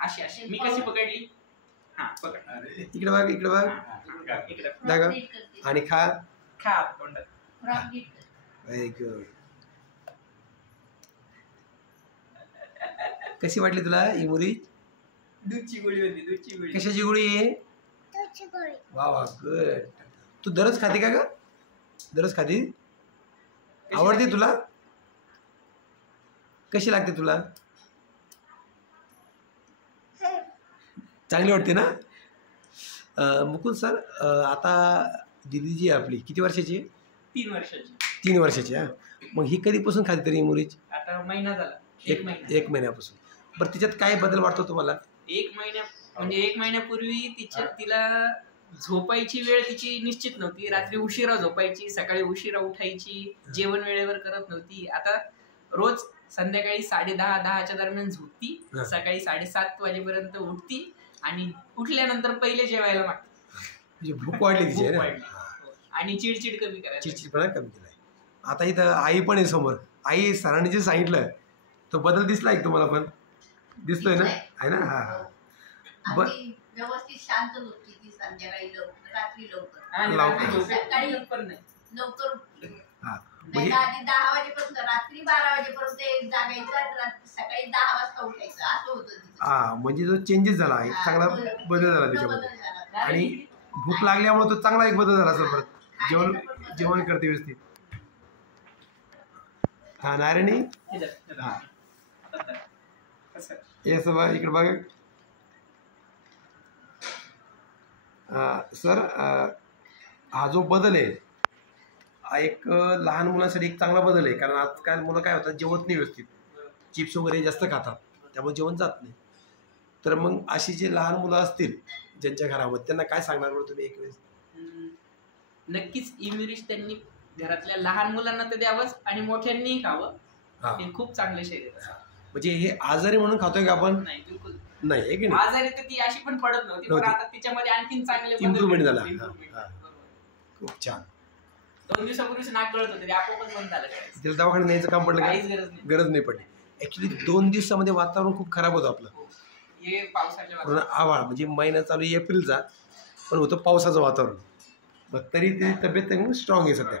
अशी अशी मी कशी पकडली हा पकड इकडे बघ इकडे बघ इकडे दागा आणि खा खा तोंडात व्हेरी गुड. कशी वाटली तुला ही मुली? दूधची गोळी होती दूधची गोळी. कशाची गोळी आहे? वा वा गुड. तू दररोज खाते का ग? दररोज खाते? आवडते तुला? कशी लागते तुला? चांगली वाटते ना? मुकुंद सर आता दीदी जी आपली किती वर्षाची आहे? 3 वर्षाची. 3 वर्षाची. हा मग ही कधीपासून खाते तरी मुलीची? आता महिना झाला. एक महिन्यापासून. बरं तिच्यात काय बदल वाटतो तुम्हाला? 1 महिन्या म्हणजे 1 महिन्यापूर्वी तिला झोपायची वेळ तिची निश्चित नव्हती. रात्री उशिरा झोपायची, सकाळी उशिरा उठायची, जेवण वेळेवर करत नव्हती. आता रोज संध्याकाळी 10:30-10च्या दरम्यान झोपती, सकाळी 7:30 वाजेपर्यंत उठती आणि उठल्यानंतर पहिले जेवायला मागते. म्हणजे भूक वाढली तिची आणि चिडचिड कमी करायची. चिडचिडपणा कमी केलाय. आता इथं आई पण आहे समोर. आई सरांनी जे सांगितलं तो बदल दिसला एक तुम्हाला पण? दिसतोय ना? आहे ना? हा व्यवस्थित शांत झोपते ती संध्याकाळी लवकर, रात्री लवकर, सकाळी लवकर नाही लवकर. म्हणजे आधी 10 वाजेपर्यंत, रात्री 12 वाजेपर्यंत जागायचं, सकाळी 10 वाजता उठायचं, असं होतं. हा म्हणजे जो चेंजेस झाला एक चांगला बदल झाला त्याच्यामध्ये. आणि भूक लागल्यामुळे तो चांगला एक बदल झाला असेल. परत जेवण करते व्यवस्थित. हा नारायणी हा ये सर इकडे बघा. सर हा जो बदल आहे हा एक लहान मुलांसाठी एक चांगला बदल आहे. कारण आजकाल मुलं काय होतात जेवत नाही व्यवस्थित, चिप्स वगैरे जास्त खातात, त्यामुळे जेवण जात नाही. तर मग अशी जे लहान मुलं असतील ज्यांच्या घरामध्ये त्यांना काय सांगणार बरं तुम्ही एक वेळेस? नक्कीच इम्युनिश त्यांनी घरातल्या लहान मुलांना तर द्यावंच आणि मोठ्यांनीही खावं. हे खूप चांगले शरीर. म्हणजे हे आजारी म्हणून खातोय का आपण? नाही बिलकुल नाही. आजारी तर ती अशी पण पडत नव्हती, पण आता तिच्यामध्ये आणखीन चांगले इम्प्रूव्हमेंट झाला. खूप छान. 2 दिवसापूर्वी नाक गळत होते, आपोआपच बंद झालं. तिला दवाखान्यात न्यायचं काम पडलं का? गरज नाही पडली. ऍक्च्युली 2 दिवसामध्ये वातावरण खूप खराब होतं आपलं. हे पावसाच्या आभाळ म्हणजे महिना चालू एप्रिलचा, पण होतं पावसाचं वातावरण. मग तरी ती तब्येत स्ट्रॉंग आहे सध्या.